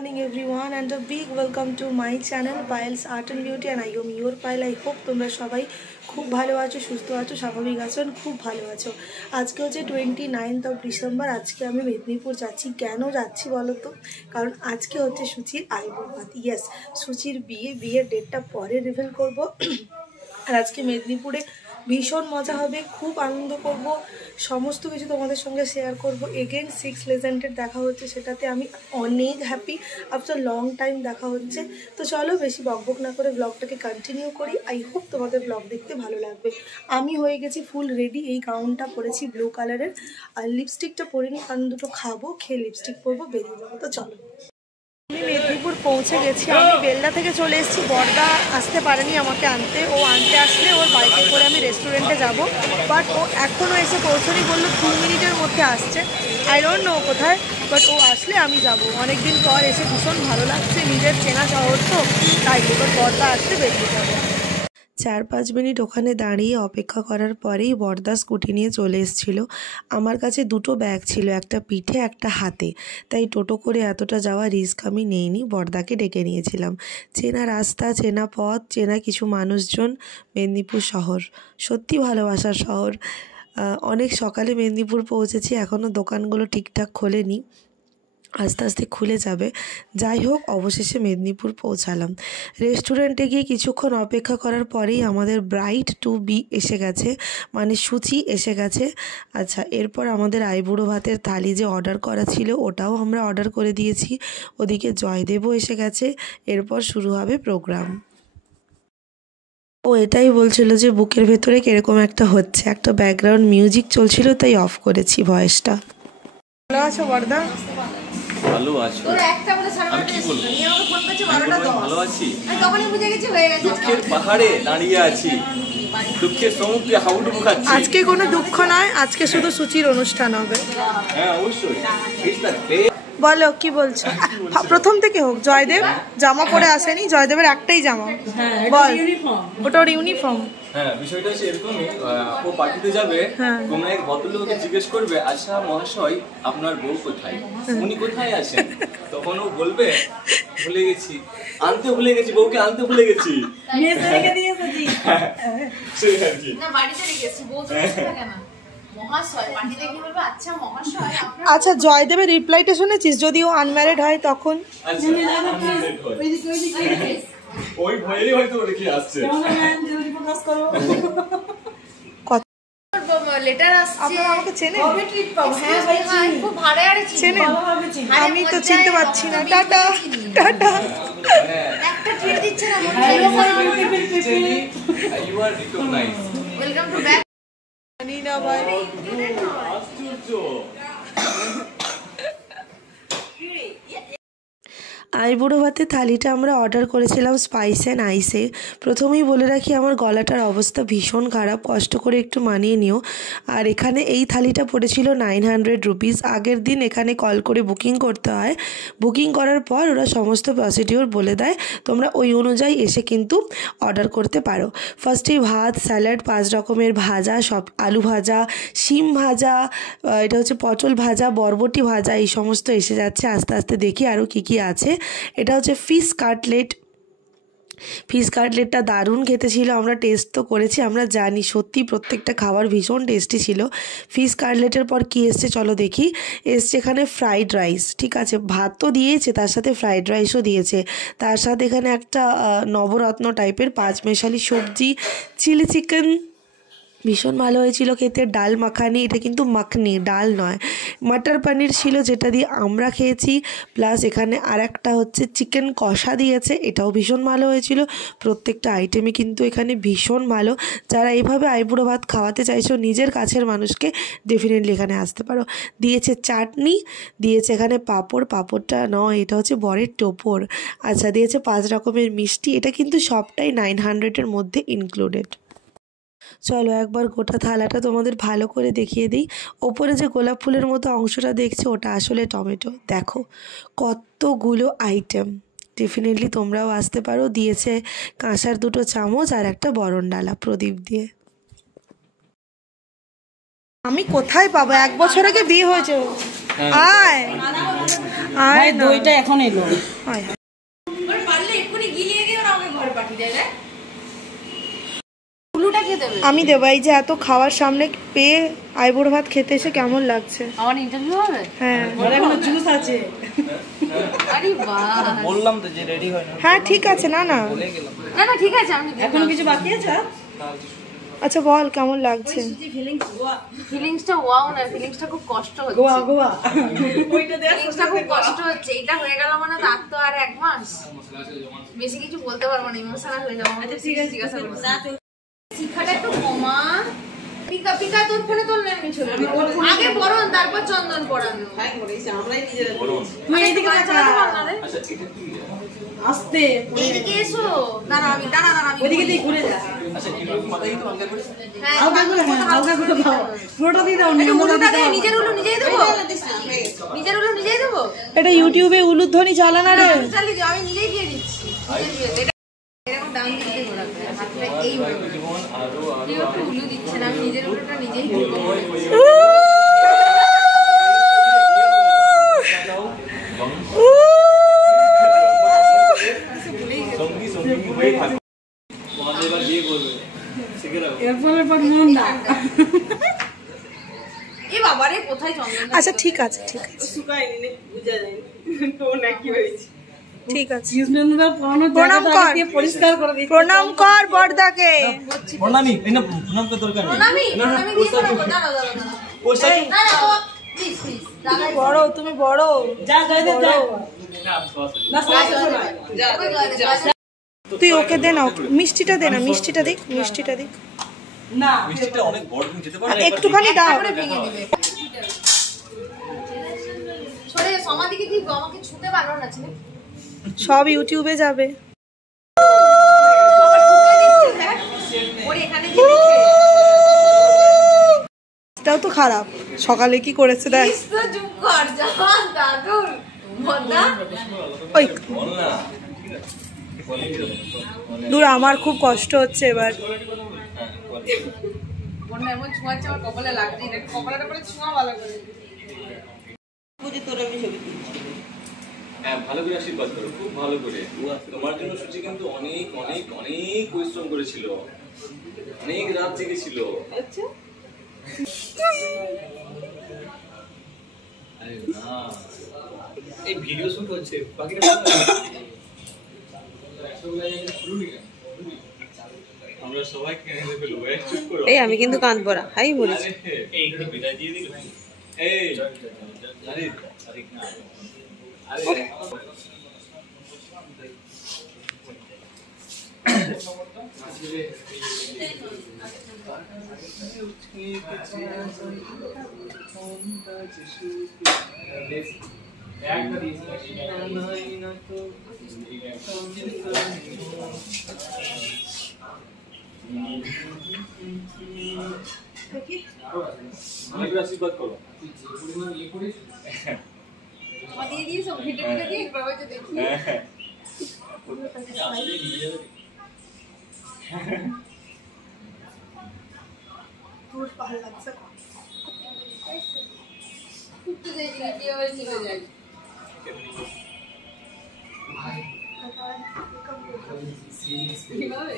morning everyone and a big welcome to my channel Payal's Art and Beauty and I am your Payal. I hope তোমরা সবাই খুব ভালো আছো, সুস্থ আছো, স্বাভাবিক আছো, খুব ভালো আছো। আজকে হচ্ছে 29th of December। আজকে আমি মেদিনীপুর যাচ্ছি। কেন যাচ্ছি বলো তো? কারণ আজকে হচ্ছে সুচির আইবুড়ো ভাত। ইয়েস, সুচির বিয়ের ডেটটা পরে রিভিল করব। আর আজকে মেদিনীপুরে ভীষণ মজা হবে, খুব আনন্দ করব, সমস্ত কিছু তোমাদের সঙ্গে শেয়ার করব। এগেন 6 লেজেন্ডের দেখা হচ্ছে, সেটাতে আমি অনেক হ্যাপি। আফটার লং টাইম দেখা হচ্ছে। তো চলো বেশি বকবক না করে ব্লগটাকে কন্টিনিউ করি। আই হোপ তোমাদের ব্লগ দেখতে ভালো লাগবে। আমি হয়ে গেছি ফুল রেডি। এই গাউনটা পরেছি ব্লু কালারের, আর লিপস্টিকটা পরিনি কারণ দুটো খাবো, খেয়ে লিপস্টিক পরবো, বেরিয়ে যাবো। তো চলো, আমি মেদিনীপুর পৌঁছে গেছি। আমি বেলদা থেকে চলে এসেছি। বর্দা আসতে পারেনি আমাকে আনতে। ও আনতে আসলে ওর বাইকে করে আমি রেস্টুরেন্টে যাব, বাট ও এখনও এসে পৌঁছনি। বললো 2 মিনিটের মধ্যে আসছে। আই ডোন্ট নো কোথায়, বাট ও আসলে আমি যাব। অনেকদিন পর এসে ভীষণ ভালো লাগছে, নিজের চেনা শহর তো, তাই এবার বর্দা আসতে বেরিয়ে যাবো। 4-5 মিনিট ওখানে দাঁড়িয়ে অপেক্ষা করার পরেই বর্দা স্কুটি নিয়ে চলে এসেছিল। আমার কাছে দুটো ব্যাগ ছিল, একটা পিঠে একটা হাতে, তাই টোটো করে এতটা যাওয়া রিস্ক আমি নেইনি, বর্দাকে ডেকে নিয়েছিলাম। চেনা রাস্তা, চেনা পথ, চেনা কিছু মানুষজন। মেদিনীপুর শহর সত্যি ভালোবাসার শহর। অনেক সকালে মেদিনীপুর পৌঁছেছি, এখনও দোকানগুলো ঠিকঠাক খোলেনি, আস্তে আস্তে খুলে যাবে। যাই হোক, অবশেষে মেদিনীপুর পৌঁছালাম। রেস্টুরেন্টে গিয়ে কিছুক্ষণ অপেক্ষা করার পরেই আমাদের ব্রাইড টু বি এসে গেছে, মানে সুচি এসে গেছে। আচ্ছা, এরপর আমাদের আইবুড়ো ভাতের থালি যে অর্ডার করা ছিল ওটাও আমরা অর্ডার করে দিয়েছি। ওদিকে জয়দেবও এসে গেছে। এরপর শুরু হবে প্রোগ্রাম। ও এটাই বলছিল যে বুকের ভেতরে কিরকম একটা হচ্ছে, একটা ব্যাকগ্রাউন্ড মিউজিক চলছিল, তাই অফ করেছি ভয়েসটা। ভালো আছো বর্দা? ভালো আছো? আমি কি বলবো, ভালো আছি। দুঃখের পাহাড়ে দাঁড়িয়ে আছি, দুঃখের সমুদ্রে হাবুডুবু খাচ্ছি। আজকে কোনো দুঃখ নয়, আজকে শুধু সুচির অনুষ্ঠান হবে। হ্যাঁ অবশ্যই। বলো কি বলছো? প্রথম থেকে হোক। জয়দেব জামা পরে আসেনি, জয়দেবের একটাই জামা। বল, ওটা ওর ইউনিফর্ম। হ্যাঁ, বিষয়টা হচ্ছে এরকমই, ও পার্টিতে যাবে, কোনো এক ভদ্রলোককে জিজ্ঞেস করবে, আচ্ছা মহাশয় আপনার বউ কোথায়, উনি কোথায় আছেন? তখন ও বলবে ভুলে গেছি, আনতে ভুলে গেছি, বউকে আনতে ভুলে গেছি। আচ্ছা, জয়দেবের রিপ্লাইটা শুনেছিস? যদি ও আনম্যারিড হয় তখন? ওই ভয়েরই হয়তো দেখি আসছে। আমি তো চিনতে পারছি না। Tata tata. আইবুড়ো ভাতের থালিটা আমরা অর্ডার করেছিলাম স্পাইস অ্যান্ড আইসে। প্রথমেই বলে রাখি, আমার গলাটার অবস্থা ভীষণ খারাপ, কষ্ট করে একটু মানিয়ে নিও। আর এখানে এই থালিটা পড়েছিল 900 রুপিস। আগের দিন এখানে কল করে বুকিং করতে হয়। বুকিং করার পর ওরা সমস্ত প্রসিডিওর বলে দেয়, তোমরা ওই অনুযায়ী এসে কিন্তু অর্ডার করতে পারো। ফার্স্টেই ভাত, স্যালাড, 5 রকমের ভাজা, সব আলু ভাজা, শিম ভাজা, এটা হচ্ছে পটল ভাজা, বরবটি ভাজা, এই সমস্ত এসে যাচ্ছে। আস্তে আস্তে দেখি আরও কী কী আছে। এটা হচ্ছে ফিশ কাটলেটটা দারুণ খেতে ছিল। আমরা টেস্ট তো করেছি, আমরা জানি সত্যি প্রত্যেকটা খাবার ভীষণ টেস্টি ছিল। ফিশ কাটলেটের পর কি এসছে চলো দেখি। এসছে এখানে ফ্রাইড রাইস, ঠিক আছে, ভাত তো দিয়েছে, তার সাথে ফ্রাইড রাইসও দিয়েছে। তার সাথে এখানে একটা নবরত্ন টাইপের 5 মেশালি সবজি, চিলি চিকেন, ভীষণ ভালো হয়েছিল খেতে। ডাল মাখানি, এটা কিন্তু মাখনি, ডাল নয়, মটর পনির ছিল যেটা দিয়ে আমরা খেয়েছি। প্লাস এখানে আর একটা হচ্ছে চিকেন কষা দিয়েছে, এটাও ভীষণ ভালো হয়েছিল। প্রত্যেকটা আইটেমই কিন্তু এখানে ভীষণ ভালো। যারা এইভাবে আইবুড়ো ভাত খাওয়াতে চাইছো নিজের কাছের মানুষকে, ডেফিনেটলি এখানে আসতে পারো। দিয়েছে চাটনি, দিয়েছে এখানে পাঁপড়টা নয়, এটা হচ্ছে বরের টোপর। আচ্ছা, দিয়েছে 5 রকমের মিষ্টি। এটা কিন্তু সবটাই 900-এর মধ্যে ইনক্লুডেড। চলো একবার গোটা থালাটা তোমাদের ভালো করে দেখিয়ে দিই। ওপরে যে গোলাপ ফুলের মতো অংশটা দেখছো ওটা আসলে টমেটো। দেখো কতগুলো আইটেম, ডেফিনেটলি তোমরাও আসতে পারো। দিয়েছে কাঁসার 2 চামচ আর একটা বরণডালা প্রদীপ দিয়ে। আমি কোথায় পাবো? 1 বছর আগে বিয়ে হয়েছে। আয় আয় না দইটা এখন এলো। আয় হায়। আমি দেবো এই যে এত খাওয়ার সামনে পেয়ে আইবুড়ো ভাত খেতে এসে কেমন লাগছে? আমার ইন্টারভিউ হবে? হ্যাঁ ঘরে এখনো জুস আছে। আরে বাহ, বললাম তো যে রেডি হয় না, হ্যাঁ ঠিক আছে। না না না না ঠিক আছে, আমি এখনো কিছু বাকি আছে? আচ্ছা বল কেমন লাগছে? ফিলিংসটা ওয়াও না, ফিলিংসটা খুব কষ্ট হচ্ছে। গোয়া গোয়া ফিলিংসটা খুব কষ্ট হচ্ছে। এটা হয়ে গেল মানে তার তো আর 1 মাস, বেশি কিছু বলতে পারবো না, ইমোশনাল হয়ে যাবো। আচ্ছা ঠিক আছে, জিজ্ঞাসা করছি শিক্ষাটা একটু কমা। পিকা পিকা তোর ফোনে তোললে আমি ছবি আগে বরণ তারপর চন্দন পড়ানো। তুই এইদিকে আচ্ছা এটা কি আস্তে এইদিকে এসো। দাঁড়া আমি ওইদিকে দিয়ে ঘুরে যা। আচ্ছা এটা মাথায় তো হালকা করে হালকা করে, হ্যাঁ হালকা করে দাও। পুরোটা দিয়ে দাও। নিজের উলু নিজেই দেবো, নিজের উলু নিজেই দেবো। এটা ইউটিউবে উলুধ্বনি চালানা রে। চালিয়ে দিও, আমি নিজেই দিয়ে দিচ্ছি। এরকম ডান দিকে ঘোরাবে, হাতটা এই জীবন আরো কেউ একটু উলু দিচ্ছে না, আমি নিজের উলুটা নিজেই দেবো। সঙ্গী সঙ্গী হয়ে থাকে তোমাদের এবার বিয়ে করবে শিখে রাখো। এরপরের পর মন না এ বাবারে কোথায় চন্দন? আচ্ছা ঠিক আছে ঠিক আছে শুকায়নি নে, বুঝা যায়নি তো নাকি হয়েছে। ঠিক আছে। কৃষ্ণেন্দা পুরনো প্রণাম জায়গাটা কর। দিয়ে পরিষ্কার করে দিচ্ছি। প্রণাম কর বড়দাকে। প্রণামী এই না প্রণাম তো দরকার নেই প্রণামী প্রণামী দিয়ে করবো। দাঁড়াও পোশাক না না প্লিজ প্লিজ দাদা বড় তুমি বড়। যা জয়দেব যাও না সাথে যা। তুই ওকে দে না, মিষ্টিটা দে না, মিষ্টিটা দিক, মিষ্টিটা দিক। না মিষ্টিটা অনেক বড়, তুমি যেতে পারো একটুখানি দাও। করে ভেঙে দিবে। সরে সমাধিকে কি আমাকে ছুতে বারণ আছে না? সব ইউটিউবে যাবে। ওরে এখানে দিয়ে দিচ্ছে। এটাও তো খারাপ। সকালে কি করেছে দেখ। প্লিজ তো চুপ কর, জান দাদুর বদা। ওই বল না দূর, আমার খুব কষ্ট হচ্ছে এবার। বন্যা এমন ছোঁয়াচ্ছে আমার কপালে লাগছে না, কপালটা পরে ছোঁয়া ভালো করে। বুঝি তোর আমি ছবি তুলছি। হ্যাঁ ভালো করে আশীর্বাদ করো, খুব ভালো করে। তোমার জন্য সুচি কিন্তু অনেক অনেক অনেক পরিশ্রম করেছিল, অনেক রাত জেগেছিল। আচ্ছা আরে না এই ভিডিও শুট হচ্ছে বাকিটা আমরা সবাই কেনে ফেলবো, চুপ করো। এই আমি কিন্তু কান পড়া হাই বলেছি। এই একটু বিদায় দিয়ে দিল। এই আরে আরে না আরে আশীর্বাদ করো। দিয়ে দিয়েছো ভিডিও করে দিয়ে বাবা যে দেখি। একটু দেখি কি হবে চলে যাই। কিভাবে?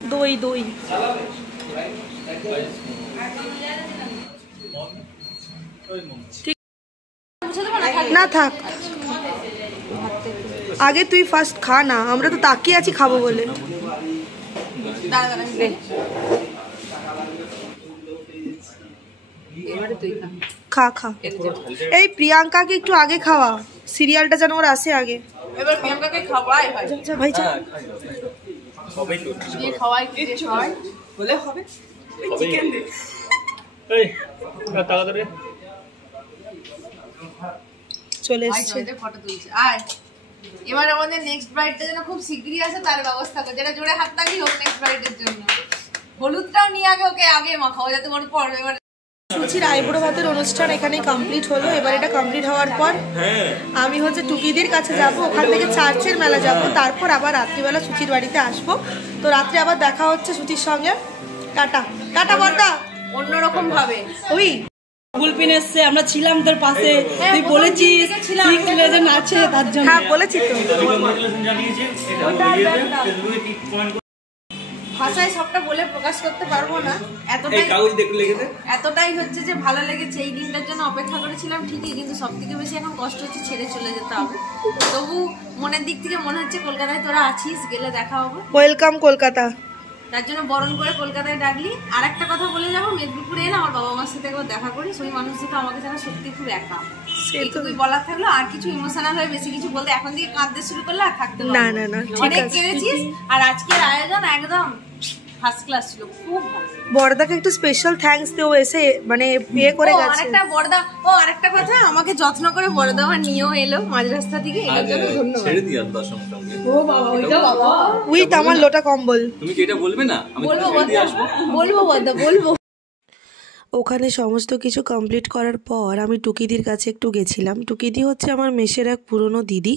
দই দই না থাক, আগে তুই ফার্স্ট খা না, আমরা তো তাকিয়ে আছি খাবো বলে। খা খা। এই প্রিয়াঙ্কাকে একটু আগে খাওয়া, সিরিয়ালটা যেন ওর আসে আগে। এবার প্রিয়াঙ্কাকে খাওয়াই ভাই। যা ভাই যা। সবাই তো যে খাওয়াই কি যে খাওয়াই বলে হবে চিকেন দে। এই টাকা ধরে চলে ভাই এসছে। জয়দেব ফটো তুলছে। আয় এবার আমাদের নেক্সট ব্রাইডটা যেন খুব শীঘ্রই আসে তার ব্যবস্থা করে, যেটা জোরে হাত লাগি হোক নেক্সট ব্রাইডের জন্য। হলুদটাও নিয়ে ওকে আগে মাখাও যাতে ওর পড়বে। এবার সুচির আইবুড়ো ভাতের অনুষ্ঠান এখানেই কমপ্লিট হলো। এবার এটা কমপ্লিট হওয়ার পর আমি হচ্ছে টুকিদির কাছে যাব, ওখান থেকে চার্চের মেলা যাব, তারপর আবার রাত্রিবেলা সুচির বাড়িতে আসবো। তো রাত্রে আবার দেখা হচ্ছে সুচির সঙ্গে। টাটা টাটা বর্দা। অন্যরকম ভাবে ওই গুলপিন এসছে, আমরা ছিলাম তোর পাশে, তুই বলেছিস নাচে তার জন্য। হ্যাঁ বলেছি তো। ভাষায় সবটা বলে প্রকাশ করতে পারবো না, এতটাই হচ্ছে যে ভালো লেগেছে। এই দিনটার জন্য অপেক্ষা করেছিলাম ঠিকই, কিন্তু সব থেকে বেশি এখন কষ্ট হচ্ছে ছেড়ে চলে যেতে হবে। তবু মনের দিক থেকে মনে হচ্ছে কলকাতায় তোরা আছিস, গেলে দেখা হবে। ওয়েলকাম কলকাতা। তার জন্য বরণ করে কলকাতায় ডাকলি। আর একটা কথা বলে যাবো, মেদিনীপুরে এলে আমার বাবা মার সাথে একবার দেখা করি। সেই মানুষ দুটো আমাকে যেন সত্যি খুব একা, এইটুকুই বলার থাকলো। আর কিছু ইমোশনাল হয়ে বেশি কিছু বলতে এখন থেকে কাঁদতে শুরু করলে আর থাকতে পারবো না না না, অনেক কেড়েছিস। আর আজকের আয়োজন একদম ফার্স্ট ক্লাস ছিল, খুব ভালো। বড়দাকে একটু স্পেশাল থ্যাঙ্কস দেও, এসে মানে বিয়ে করে গেছে। আরেকটা বড়দা, আরেকটা কথা, আমাকে যত্ন করে বড়দা আমার নিয়েও এলো মাঝ রাস্তা থেকে, এটার জন্য ধন্যবাদ। ছেড়ে দিই আর দশম সঙ্গে। ও বাবা, ওইটা বাবা উইথ আমার লোটা কম্বল। তুমি কি এটা বলবে না? আমি বলবো ছেড়ে দিয়ে আসবো। বলবো বড়দা, বলবো। ওখানে সমস্ত কিছু কমপ্লিট করার পর আমি টুকিদির কাছে একটু গেছিলাম। টুকিদি হচ্ছে আমার মেসের এক পুরনো দিদি,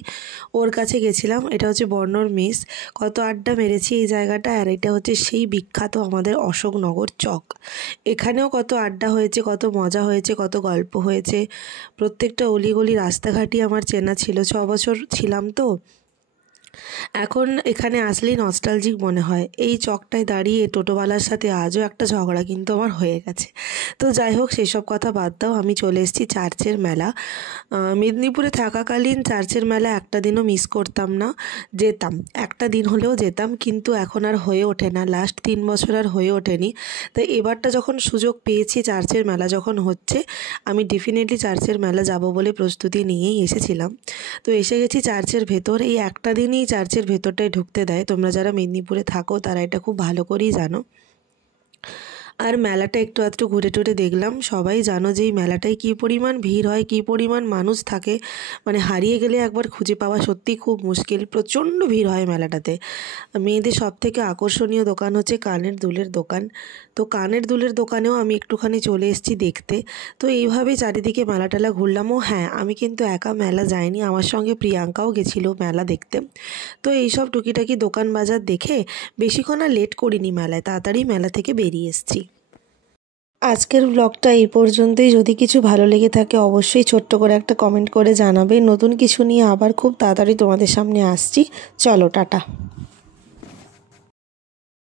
ওর কাছে গেছিলাম। এটা হচ্ছে বর্ণর মেস। কত আড্ডা মেরেছি এই জায়গাটা। আর এটা হচ্ছে সেই বিখ্যাত আমাদের অশোকনগর চক। এখানেও কত আড্ডা হয়েছে, কত মজা হয়েছে, কত গল্প হয়েছে। প্রত্যেকটা অলিগলি রাস্তাঘাটই আমার চেনা ছিল। 6 বছর ছিলাম তো। এখন এখানে আসলেই নস্টালজিক মনে হয়। এই চকটায় দাঁড়িয়ে টোটোওয়ালার সাথে আজও একটা ঝগড়া কিন্তু আমার হয়ে গেছে। তো যাই হোক, সেসব কথা বাদ দাও। আমি চলে এসেছি চার্চের মেলা। মেদিনীপুরে থাকাকালীন চার্চের মেলা একটা দিনও মিস করতাম না, যেতাম, একটা দিন হলেও যেতাম। কিন্তু এখন আর হয়ে ওঠে না, লাস্ট 3 বছর আর হয়ে ওঠেনি। তাই এবারটা যখন সুযোগ পেয়েছি, চার্চের মেলা যখন হচ্ছে, আমি ডেফিনেটলি চার্চের মেলা যাব বলে প্রস্তুতি নিয়েই এসেছিলাম। তো এসে গেছি চার্চের ভেতর। এই একটা দিনই চার্চের ভেতরটায় ঢুকতে দেয়। তোমরা যারা মেদিনীপুরে থাকো তারা এটা খুব ভালো করেই জানো। আর মেলাটা একটু আধটু ঘুরে টুরে দেখলাম। সবাই জানো যে এই মেলাটায় কী পরিমাণ ভিড় হয়, কী পরিমাণ মানুষ থাকে, মানে হারিয়ে গেলে একবার খুঁজে পাওয়া সত্যি খুব মুশকিল। প্রচণ্ড ভিড় হয় মেলাটাতে। মেয়েদের সবথেকে আকর্ষণীয় দোকান হচ্ছে কানের দুলের দোকান। তো কানের দুলের দোকানেও আমি একটুখানি চলে এসেছি দেখতে। তো এইভাবেই চারিদিকে মেলা টেলা ঘুরলাম। ও হ্যাঁ, আমি কিন্তু একা মেলা যাইনি, আমার সঙ্গে প্রিয়াঙ্কাও গেছিলো মেলা দেখতে। তো এইসব টুকিটাকি দোকান বাজার দেখে বেশিক্ষণ আর লেট করিনি মেলায়, তাড়াতাড়ি মেলা থেকে বেরিয়ে এসেছি। আজকের ব্লগটা এই পর্যন্তই। যদি কিছু ভালো লেগে থাকে অবশ্যই ছোট্ট করে একটা কমেন্ট করে জানাবে। নতুন কিছু নিয়ে আবার খুব তাড়াতাড়ি তোমাদের সামনে আসছি। চলো টাটা।